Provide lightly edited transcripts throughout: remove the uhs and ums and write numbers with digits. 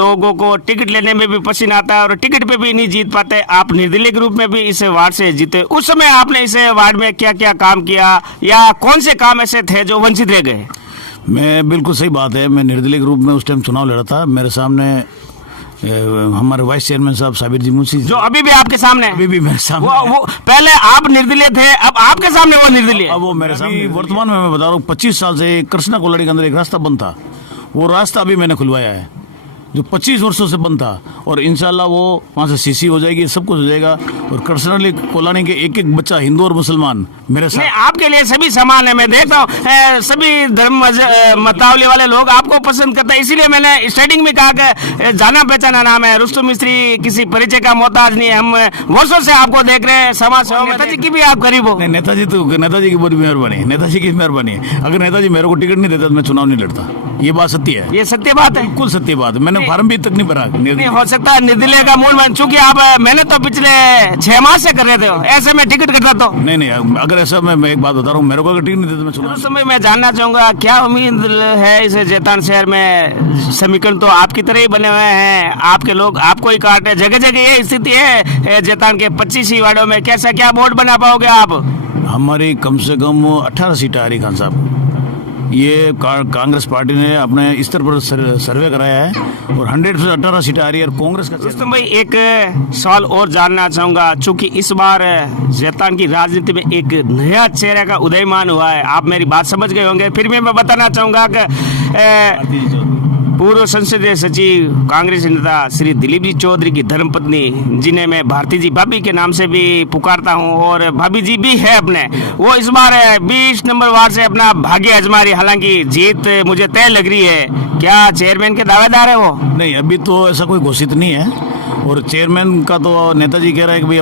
लोगों को टिकट लेने में भी पसीना आता है और टिकट पे भी नहीं जीत पाते। आप निर्दलीय के रूप में भी इस वार्ड से जीते, उस समय आपने इस वार्ड में क्या क्या काम किया या कौन से काम ऐसे थे जो वंचित रह गए? मैं बिल्कुल सही बात है, मैं निर्दलीय के रूप में उस टाइम चुनाव लड़ा था। मेरे सामने हमारे वाइस चेयरमैन साहब साबिर जी मुंशी, जो अभी भी आपके सामने है? अभी भी मेरे सामने वो पहले आप निर्दलीय थे, अब आपके सामने वो निर्दलीय? अब वो मेरे सामने। वर्तमान में मैं बता रहा हूँ 25 साल से कृष्णा कोलड़ी के अंदर एक रास्ता बंद था, वो रास्ता अभी मैंने खुलवाया है जो 25 वर्षों से बंद था, और इंशाल्लाह वो वहाँ से सीसी हो जाएगी, सब कुछ हो जाएगा। और कृष्णा कोलानी के एक एक बच्चा हिंदू और मुसलमान मेरे साथ। नहीं, आपके लिए सभी समान है। मैं देखता हूँ सभी धर्म मतावली वाले लोग आपको पसंद करते हैं, इसीलिए मैंने स्टार्टिंग में कहा कि जाना पहचाना नाम है रुस्तुम मिस्त्री, किसी परिचय का मोहताज नहीं है। हम वर्षों से आपको देख रहे हैं समाज सेवा में, नेताजी की भी आप करीब हो। नेताजी की बड़ी मेहरबानी, नेताजी की मेहरबानी है। अगर नेताजी मेरे को टिकट नहीं देता तो मैं चुनाव नहीं लड़ता, ये बात सत्य है। ये सत्य बात है, बिल्कुल सत्य बात है। मैंने फार्म भी तक नहीं भरा। नहीं हो सकता निर्दलीय का मूल मन, चूंकि आप मैंने तो पिछले 6 माह से कर रहे थे, ऐसे में टिकट कटवा तो नहीं, अगर ऐसा मैं एक बात बता रहा हूँ, मेरे को अगर टिकट नहीं देता मैं चुनाव। उस समय मैं जानना चाहूंगा क्या उम्मीद है इस जैतान शहर में? समीकरण तो आपकी तरह ही बने हुए हैं, आपके लोग आपको ही काटे, जगह जगह ये स्थिति है। जैतान के 25 ही वार्डों में कैसा क्या बोर्ड बना पाओगे आप? हमारी कम से कम 18 सीटें आ रही खान साहब। ये कांग्रेस पार्टी ने अपने स्तर पर सर्वे कराया है और 100 से 18 सीटें आ रही है कांग्रेस का। रुस्तम भाई, एक सवाल और जानना चाहूंगा, चूंकि इस बार जैतान की राजनीति में एक नया चेहरे का उदयमान हुआ है, आप मेरी बात समझ गए होंगे, फिर भी मैं बताना चाहूंगा कि पूर्व संसदीय सचिव कांग्रेस नेता श्री दिलीप जी चौधरी की धर्मपत्नी, जिन्हें मैं भारती जी भाभी के नाम से भी पुकारता हूं और भाभी जी भी है अपने, वो इस बार 20 नंबर वार्ड से अपना भाग्य आजमा रही। हालांकि जीत मुझे तय लग रही है, क्या चेयरमैन के दावेदार है वो? नहीं, अभी तो ऐसा कोई घोषित नहीं है, और चेयरमैन का तो नेताजी कह रहा है कि भाई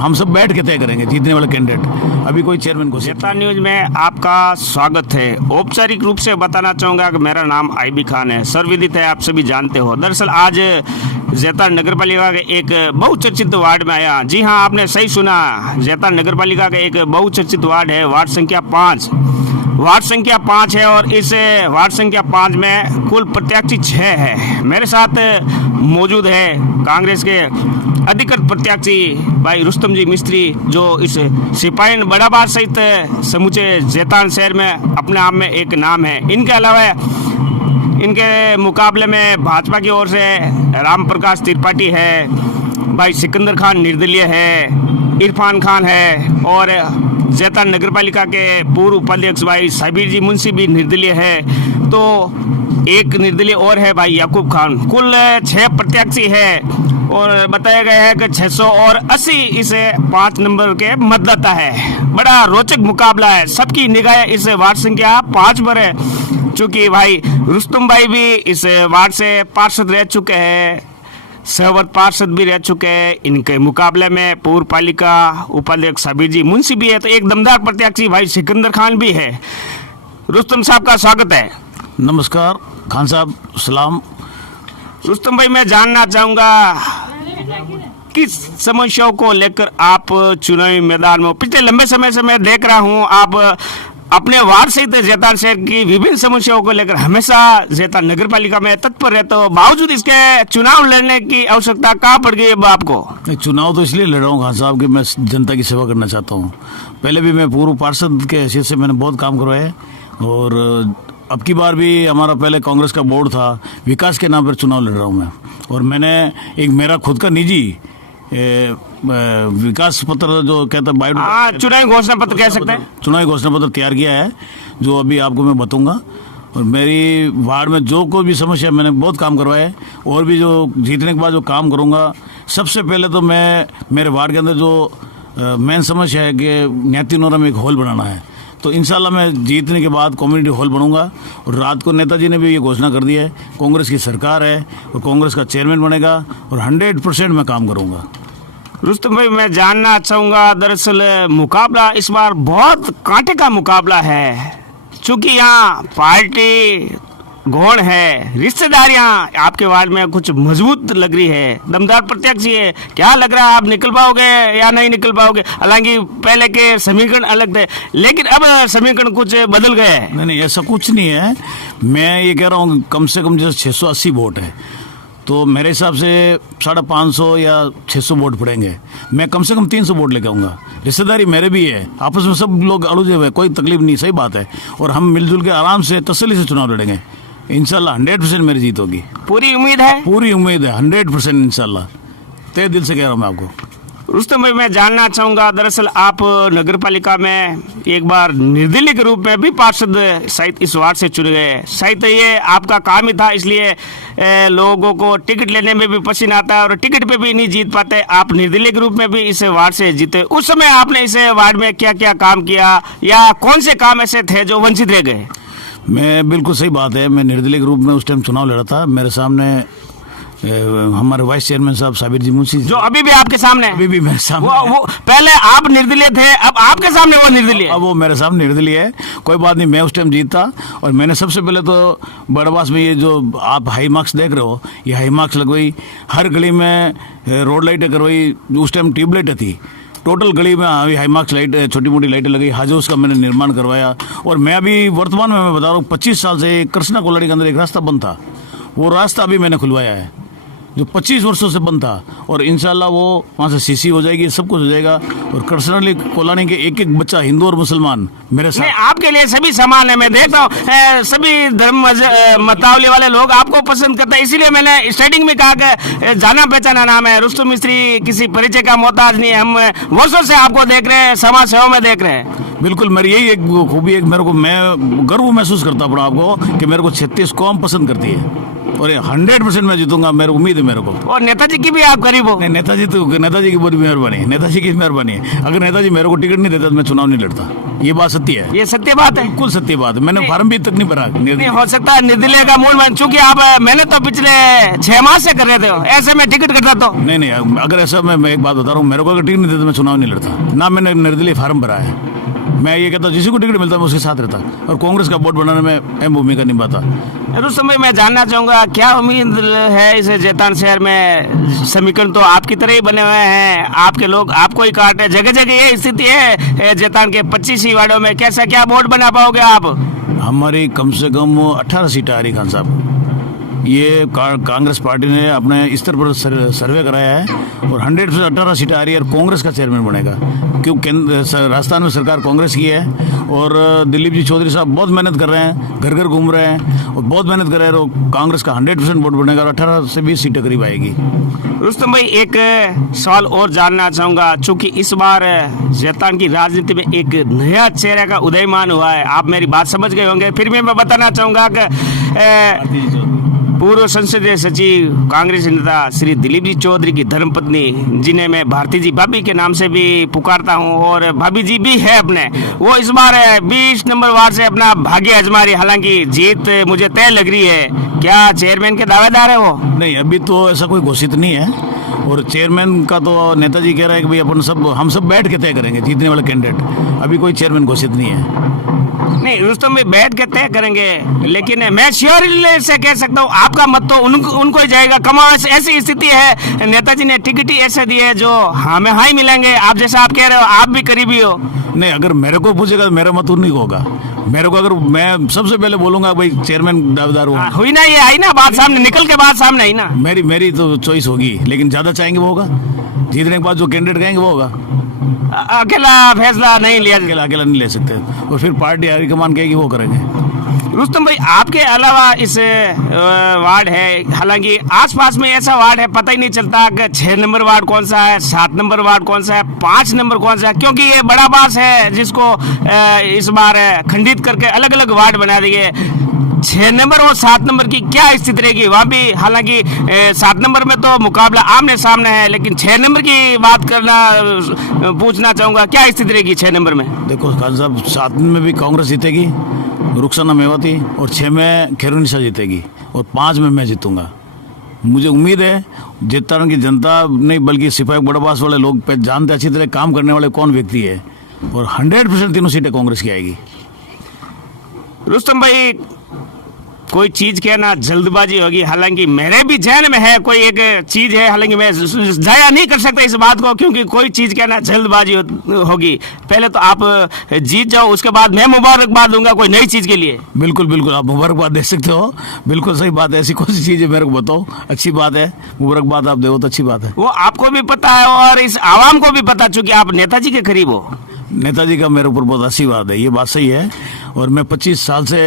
हम सब बैठ के तय करेंगे जीतने वाला कैंडिडेट। अभी कोई चेयरमैन घोषित। जैतान न्यूज में आपका स्वागत है। औपचारिक रूप से बताना चाहूंगा कि मेरा नाम आईबी खान है, सर्वविदित है, आप सभी जानते हो। दरअसल आज जैतान नगर पालिका के एक बहुचर्चित वार्ड में आया। जी हाँ, आपने सही सुना, जैतान नगर पालिका का एक बहुचर्चित वार्ड है, वार्ड संख्या 5। वार्ड संख्या 5 है और इस वार्ड संख्या 5 में कुल प्रत्याशी 6 है। मेरे साथ मौजूद है कांग्रेस के अधिकृत प्रत्याशी भाई रुस्तम जी मिस्त्री, जो इस सिपाही बड़ाबाद सहित समूचे जैतान शहर में अपने आप में एक नाम है। इनके अलावा इनके मुकाबले में भाजपा की ओर से राम प्रकाश त्रिपाठी है, भाई सिकंदर खान निर्दलीय है, इरफान खान है, और जैतान नगर पालिका के पूर्व उपाध्यक्ष भाई साबिर जी मुंशी भी निर्दलीय है। तो एक निर्दलीय और है भाई याकूब खान। कुल 6 प्रत्याशी है और बताया गया है कि 680 इस 5 नंबर के मतदाता है। बड़ा रोचक मुकाबला है, सबकी निगाहें इस वार्ड संख्या 5 पर है। चूंकि भाई रुस्तम भाई भी इस वार्ड से पार्षद रह चुके हैं, सहवर्त पार्षद भी रह चुके हैं। इनके मुकाबले में पूर्व पालिका उपाध्यक्ष साबिर जी मुंशी भी है, तो एक दमदार प्रत्याशी भाई सिकंदर खान भी है। रुस्तम साहब का स्वागत है। नमस्कार खान साहब, सलाम। रुस्तम भाई, मैं जानना चाहूंगा किस समस्याओं को लेकर आप चुनावी मैदान में? पिछले लंबे समय से मैं देख रहा हूं आप अपने वार्ड सहित जैतान शहर की विभिन्न समस्याओं को लेकर हमेशा जैतान नगर पालिका में तत्पर रहते हो, बावजूद इसके चुनाव लड़ने की आवश्यकता कहाँ पड़ गई अब आपको? चुनाव तो इसलिए लड़ रहा हूँ खान साहब कि मैं जनता की सेवा करना चाहता हूँ। पहले भी मैं पूर्व पार्षद के हैसियत से मैंने बहुत काम करवाया है, और अब की बार भी हमारा पहले कांग्रेस का बोर्ड था, विकास के नाम पर चुनाव लड़ रहा हूँ मैं। और मैंने एक मेरा खुद का निजी विकास पत्र जो कहता है चुनावी घोषणा पत्र कह सकते हैं, चुनावी घोषणा पत्र तैयार किया है, जो अभी आपको मैं बताऊंगा। और मेरी वार्ड में जो कोई भी समस्या, मैंने बहुत काम करवाया है, और भी जो जीतने के बाद जो काम करूंगा। सबसे पहले तो मैं मेरे वार्ड के अंदर जो मेन समस्या है कि न्याती नोरा में एक हॉल बनाना है, तो इंशाल्लाह मैं जीतने के बाद कम्युनिटी हॉल बनूंगा। और रात को नेताजी ने भी ये घोषणा कर दी है, कांग्रेस की सरकार है और कांग्रेस का चेयरमैन बनेगा, और 100% मैं काम करूंगा। रुस्तम भाई, मैं जानना चाहूंगा, दरअसल मुकाबला इस बार बहुत कांटे का मुकाबला है, चूंकि यहाँ पार्टी गौण है, रिश्तेदारियां आपके वार्ड में कुछ मजबूत लग रही है, दमदार प्रत्याशी है। क्या लग रहा है, आप निकल पाओगे या नहीं निकल पाओगे? हालांकि पहले के समीकरण अलग थे, लेकिन अब समीकरण कुछ बदल गए हैं। नहीं, ऐसा कुछ नहीं है। मैं ये कह रहा हूँ कम से कम जैसे 680 वोट है, तो मेरे हिसाब से 550 या 600 वोट पड़ेंगे। मैं कम से कम 300 वोट लेके आऊँगा। रिश्तेदारी मेरे भी है, आपस में सब लोग अड़ुजे हुए, कोई तकलीफ नहीं, सही बात है। और हम मिलजुल के आराम से तसल्ली से चुनाव लड़ेंगे। इंशाल्लाह 100% मेरी जीत होगी। पूरी उम्मीद है? पूरी उम्मीद है, 100% इंशाल्लाह, तहे दिल से कह रहा हूँ मैं आपको। रुस्तम भाई, मैं जानना चाहूँगा, दरअसल आप नगर पालिका में एक बार निर्दलीय के रूप में भी पार्षद शायद इस वार्ड से चुने गए। शायद ये आपका काम ही था, इसलिए लोगों को टिकट लेने में भी पसीना आता है और टिकट पे भी नहीं जीत पाते। आप निर्दलीय के रूप में भी इस वार्ड से जीते। उस समय आपने इस वार्ड में क्या क्या काम किया या कौन से काम ऐसे थे जो वंचित रह गए? मैं बिल्कुल सही बात है, मैं निर्दलीय के रूप में उस टाइम चुनाव लड़ा था। मेरे सामने हमारे वाइस चेयरमैन साहब साबिर जी मुंशी, जो अभी भी आपके सामने है? अभी भी मेरे सामने वो पहले आप निर्दलीय थे, अब आपके सामने वो निर्दलीय है? अब वो मेरे सामने निर्दलीय है। कोई बात नहीं, मैं उस टाइम जीता। और मैंने सबसे पहले तो बड़वास में ये जो आप हाई मार्क्स देख रहे हो, ये हाई मार्क्स लगवाई, हर गली में रोड लाइटें करवाई। उस टाइम ट्यूबलाइटें थी, टोटल गली में हाई मार्क्स लाइट, छोटी मोटी लाइटें लगी। हाउस का मैंने निर्माण करवाया। और मैं अभी वर्तमान में मैं बता रहा हूँ, 25 साल से कृष्णा कोलाड़ी के अंदर एक रास्ता बंद था, वो रास्ता अभी मैंने खुलवाया है, जो 25 वर्षों से बंद था। और इंशाल्लाह वो वहाँ से सीसी हो जाएगी, सब कुछ हो जाएगा। और कृष्णा कोलानी के एक एक बच्चा, हिंदू और मुसलमान, मेरे साथ। आपके लिए सभी समान है। मैं देखता हूँ सभी धर्म मतावली वाले लोग आपको पसंद करते हैं, इसीलिए मैंने स्टार्टिंग में कहा कि जाना पहचाना नाम है। रुस्तम मिस्त्री किसी परिचय का मोहताज नहीं है। हम वर्षों से आपको देख रहे हैं, समाज सेवा में देख रहे हैं। बिल्कुल, मेरी यही एक खूबी है, मेरे को, मैं गर्व महसूस करता हूँ आपको कि मेरे को 36 कौम पसंद करती है। और 100% मैं जीतूंगा, मेरे उम्मीद है मेरे को। और नेताजी की भी आप करीब हो? नेताजी की बहुत मेहरबानी है, नेताजी की मेहरबानी है। अगर नेताजी मेरे को टिकट नहीं देता तो मैं चुनाव नहीं लड़ता। ये बात सत्य है, ये सत्य बात है, बिल्कुल सत्य बात है। मैंने फार्म भी तक नहीं भरा। नहीं हो सकता निर्दलीय का मूल मन, चूंकि आप मैंने तो पिछले 6 माह से कर रहे थे, ऐसे में टिकट करता तो नहीं, अगर ऐसा, मैं एक बात बता रहा हूँ, मेरे को अगर टिकट नहीं देता मैं चुनाव नहीं लड़ता ना। मैंने निर्दलीय फार्म भरा है। मैं ये कहता हूँ, जिसी को टिकट मिलता है मैं उसके साथ रहता। और कांग्रेस का बोर्ड बनाने में अहम भूमिका निभाता। रुस्तम भाई, मैं जानना चाहूंगा, क्या उम्मीद है इस जैतान शहर में? समीकरण तो आपकी तरह ही बने हुए हैं, आपके लोग आपको ही काट रहे, जगह जगह ये स्थिति है जैतान के 25 ही वार्डों में। कैसा क्या बोर्ड बना पाओगे आप? हमारी कम से कम 18 सीटें आ रही खान साहब। ये कांग्रेस पार्टी ने अपने स्तर पर सर्वे कराया है और 100% 18 सीटें आ रही है। और कांग्रेस का चेयरमैन बनेगा, क्योंकि राजस्थान में सरकार कांग्रेस की है। और दिलीप जी चौधरी साहब बहुत मेहनत कर रहे हैं, घर घर घूम रहे हैं और बहुत मेहनत कर रहे हैं। और कांग्रेस का 100% वोट बनेगा और 18 से 20 सीटें करीब आएगी। रुस्तम भाई, एक सवाल और जानना चाहूँगा, चूँकि इस बार जैतान की राजनीति में एक नया चेहरे का उदयमान हुआ है। आप मेरी बात समझ गए होंगे, फिर भी मैं बताना चाहूँगा कि पूर्व संसदीय सचिव कांग्रेस नेता श्री दिलीप जी चौधरी की धर्मपत्नी, जिन्हें मैं भारती जी भाभी के नाम से भी पुकारता हूं और भाभी जी भी है अपने, वो इस बार 20 नंबर वार्ड से अपना भाग्य आजमा रही। हालांकि जीत मुझे तय लग रही है। क्या चेयरमैन के दावेदार है वो? नहीं, अभी तो ऐसा कोई घोषित नहीं है। और चेयरमैन का तो नेताजी कह रहे हैं कि भाई हम सब बैठ के तय करेंगे जीतने वाले कैंडिडेट। अभी कोई चेयरमैन घोषित नहीं है। नहीं, रुस्तम में बैठ के तय करेंगे, लेकिन मैं श्योर से कह सकता हूँ आपका मत तो उनको ही जाएगा। कमाल ऐसी स्थिति है, नेताजी ने टिकट ही ऐसे दिए जो हमें हाई मिलेंगे। आप जैसा आप कह रहे हो, आप भी करीबी हो। नहीं, अगर मेरे को पूछेगा तो मेरा मत उन्हीं को होगा। मेरे को, अगर मैं सबसे पहले बोलूंगा भाई चेयरमैन दावेदार हो, हुई ना, ये आई ना बात सामने, निकल के बात सामने आई ना। मेरी तो चॉइस होगी, लेकिन ज्यादा चाहेंगे वो होगा। जीतने के बाद जो कैंडिडेट कहेंगे वो होगा। अकेला फैसला नहीं लिया, अकेला नहीं ले सकते। और फिर पार्टी हाईकमान कहेगी वो करेंगे। रुस्तम भाई, आपके अलावा इस वार्ड है, हालांकि आसपास में ऐसा वार्ड है पता ही नहीं चलता कि 6 नंबर वार्ड कौन सा है, 7 नंबर वार्ड कौन सा है, 5 नंबर कौन सा है, क्योंकि ये बड़ा बास है जिसको इस बार खंडित करके अलग अलग वार्ड बना दिए। 6 नंबर और 7 नंबर की क्या स्थिति रहेगी वहाँ भी? हालांकि 7 नंबर में तो मुकाबला आमने सामने है, लेकिन 6 नंबर की बात पूछना चाहूँगा, क्या स्थिति रहेगी 6 नंबर में? देखो खान साहब, 7 में भी कांग्रेस जीतेगी, रुखसाना मेवाती, और 6 में खैरुनिसा जीतेगी और 5 में मैं जीतूंगा। मुझे उम्मीद है जैतान की जनता नहीं बल्कि सिपाही बड़वास वाले लोग जानते अच्छी तरह काम करने वाले कौन व्यक्ति है। और 100% तीनों सीटें कांग्रेस की आएगी। रुस्तम भाई, कोई चीज के ना जल्दबाजी होगी, हालांकि मेरे भी जहन में है कोई एक चीज है, हालांकि मैं जाया नहीं कर सकता इस बात को, क्योंकि कोई चीज के ना जल्दबाजी होगी। पहले तो आप जीत जाओ, उसके बाद मैं मुबारकबाद दूंगा कोई नई चीज के लिए। बिल्कुल बिल्कुल, आप मुबारकबाद दे सकते हो, बिल्कुल सही बात है। ऐसी कौन सी चीज़ है मेरे को बताओ, अच्छी बात है, मुबारकबाद आप दो तो अच्छी बात है। वो आपको भी पता है और इस आवाम को भी पता, चूंकि आप नेताजी के करीब हो। नेताजी का मेरे ऊपर बहुत आशीर्वाद है, ये बात सही है। और मैं 25 साल से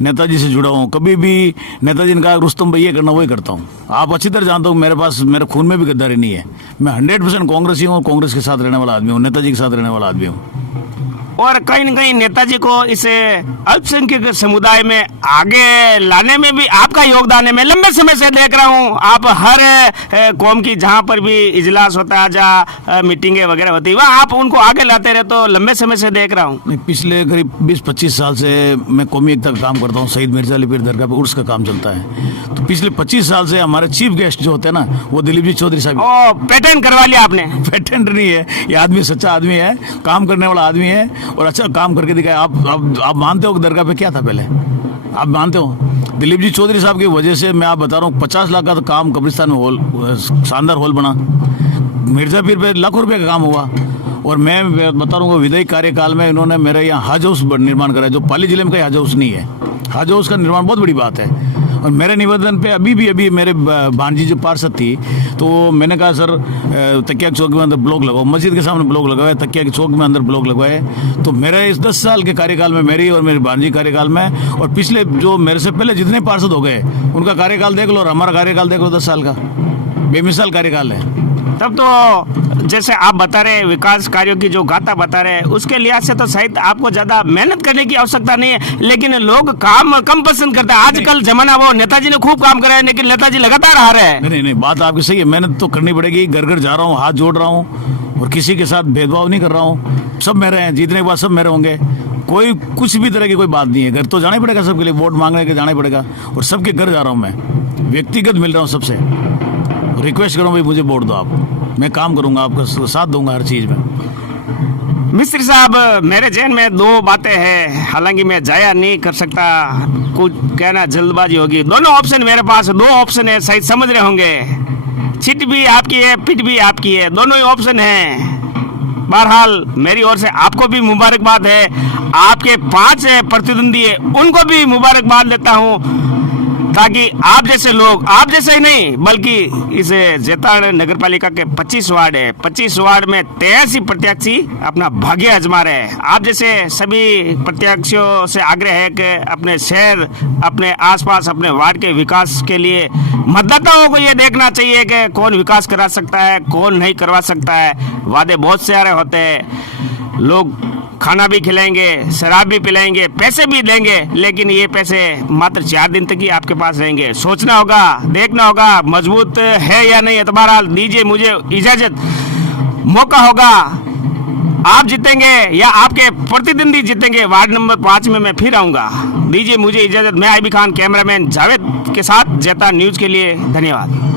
नेताजी से जुड़ा हूँ। कभी भी नेताजी ने कहा रुस्तम भाई ये करना वही करता हूँ। आप अच्छी तरह जानते हो मेरे खून में भी गद्दारी नहीं है। मैं 100% कांग्रेसी हूँ और कांग्रेस के साथ रहने वाला आदमी हूँ, नेताजी के साथ रहने वाला आदमी हूँ। और कहीं न कहीं नेताजी को इस अल्पसंख्यक समुदाय में आगे लाने में भी आपका योगदान है। मैं लंबे समय से देख रहा हूँ, आप हर कौम की जहाँ पर भी इजलास होता है, जहाँ मीटिंगें वगैरह होती है, वहाँ आप उनको आगे लाते रहे, तो लंबे समय से देख रहा हूँ। पिछले करीब 20-25 साल से मैं कौमी एकता का काम करता हूँ। शहीद मिर्जा अली पीर दरगाह पे उर्स का काम चलता है। तो पिछले 25 साल से हमारे चीफ गेस्ट जो होते हैं ना, वो दिलीप जी चौधरी साहब। ओ, पेटेंट करवा लिया आपने? पेटेंट नहीं है, ये आदमी सच्चा आदमी है, काम करने वाला आदमी है और अच्छा काम करके दिखाया। आप मानते हो कि दरगाह पे क्या था पहले? आप मानते हो? दिलीप जी चौधरी साहब की वजह से मैं आप बता रहा हूँ 50 लाख का तो काम कब्रिस्तान में हॉल, शानदार हॉल बना। मिर्जापीर पे लाखों रुपए का काम हुआ। और मैं बता रहा हूँ विधायी कार्यकाल में इन्होंने मेरे यहाँ हज हाउस निर्माण कराया, जो पाली जिले में कहीं हज हाउस नहीं है। हज हाउस का निर्माण बहुत बड़ी बात है। और मेरे निवेदन पे अभी मेरे भांजी जो पार्षद थी, तो मैंने कहा सर तकिया के चौक में अंदर ब्लॉक लगाओ, मस्जिद के सामने ब्लॉक लगवाए, तकिया के चौक में अंदर ब्लॉक लगवाए। तो मेरे इस 10 साल के कार्यकाल में, मेरी और मेरी भांजी कार्यकाल में, और पिछले जो मेरे से पहले जितने पार्षद हो गए उनका कार्यकाल देख लो और हमारा कार्यकाल देख लो, 10 साल का बेमिसाल कार्यकाल है। तब तो जैसे आप बता रहे विकास कार्यों की जो गाथा बता रहे, उसके लिहाज से तो शायद आपको ज्यादा मेहनत करने की आवश्यकता नहीं है, लेकिन लोग काम कम पसंद करते हैं। आजकल जमाना वो, नेताजी ने खूब काम करा है लेकिन नेताजी लगातार आ रहे हैं। नहीं, बात आपकी सही है, मेहनत तो करनी पड़ेगी। घर घर जा रहा हूँ, हाथ जोड़ रहा हूँ और किसी के साथ भेदभाव नहीं कर रहा हूँ। सब मेरे हैं, जीतने के बाद सब मेरे होंगे, कोई कुछ भी तरह की कोई बात नहीं है। घर तो जाना ही पड़ेगा सबके लिए, वोट मांगने के जाना ही पड़ेगा। और सबके घर जा रहा हूँ मैं, व्यक्तिगत मिल रहा हूँ सबसे, रिक्वेस्ट करूँ भाई मुझे वोट दो आप, मैं काम करूंगा, आपका साथ दूंगा हर चीज में। मिस्त्री साहब, मेरे जहन में 2 बातें हैं, हालांकि मैं जाया नहीं कर सकता, कुछ कहना जल्दबाजी होगी। दोनों ऑप्शन मेरे पास, 2 ऑप्शन है, शायद समझ रहे होंगे। चिट भी आपकी है, पिट भी आपकी है, दोनों ही ऑप्शन हैं। बहरहाल मेरी ओर से आपको भी मुबारकबाद है, आपके 5 प्रतिद्वंदी है उनको भी मुबारकबाद देता हूँ, ताकि आप जैसे लोग, आप जैसे ही नहीं बल्कि इस जेताड़ नगर पालिका के 25 वार्ड है, 25 वार्ड में 83 प्रत्याशी अपना भाग्य आजमा रहे हैं। आप जैसे सभी प्रत्याशियों से आग्रह है कि अपने शहर, अपने आसपास, अपने वार्ड के विकास के लिए मतदाताओं को ये देखना चाहिए कि कौन विकास करा सकता है, कौन नहीं करवा सकता है। वादे बहुत सारे होते हैं, लोग खाना भी खिलाएंगे, शराब भी पिलाएंगे, पैसे भी देंगे, लेकिन ये पैसे मात्र 4 दिन तक ही आपके पास रहेंगे। सोचना होगा, देखना होगा मजबूत है या नहीं है। तो बहरहाल दीजिए मुझे इजाजत, मौका होगा आप जीतेंगे या आपके प्रतिद्वंदी जीतेंगे, वार्ड नंबर 5 में मैं फिर आऊंगा। दीजिए मुझे इजाजत। मैं आईबी खान, कैमरामैन जावेद के साथ जेता न्यूज के लिए, धन्यवाद।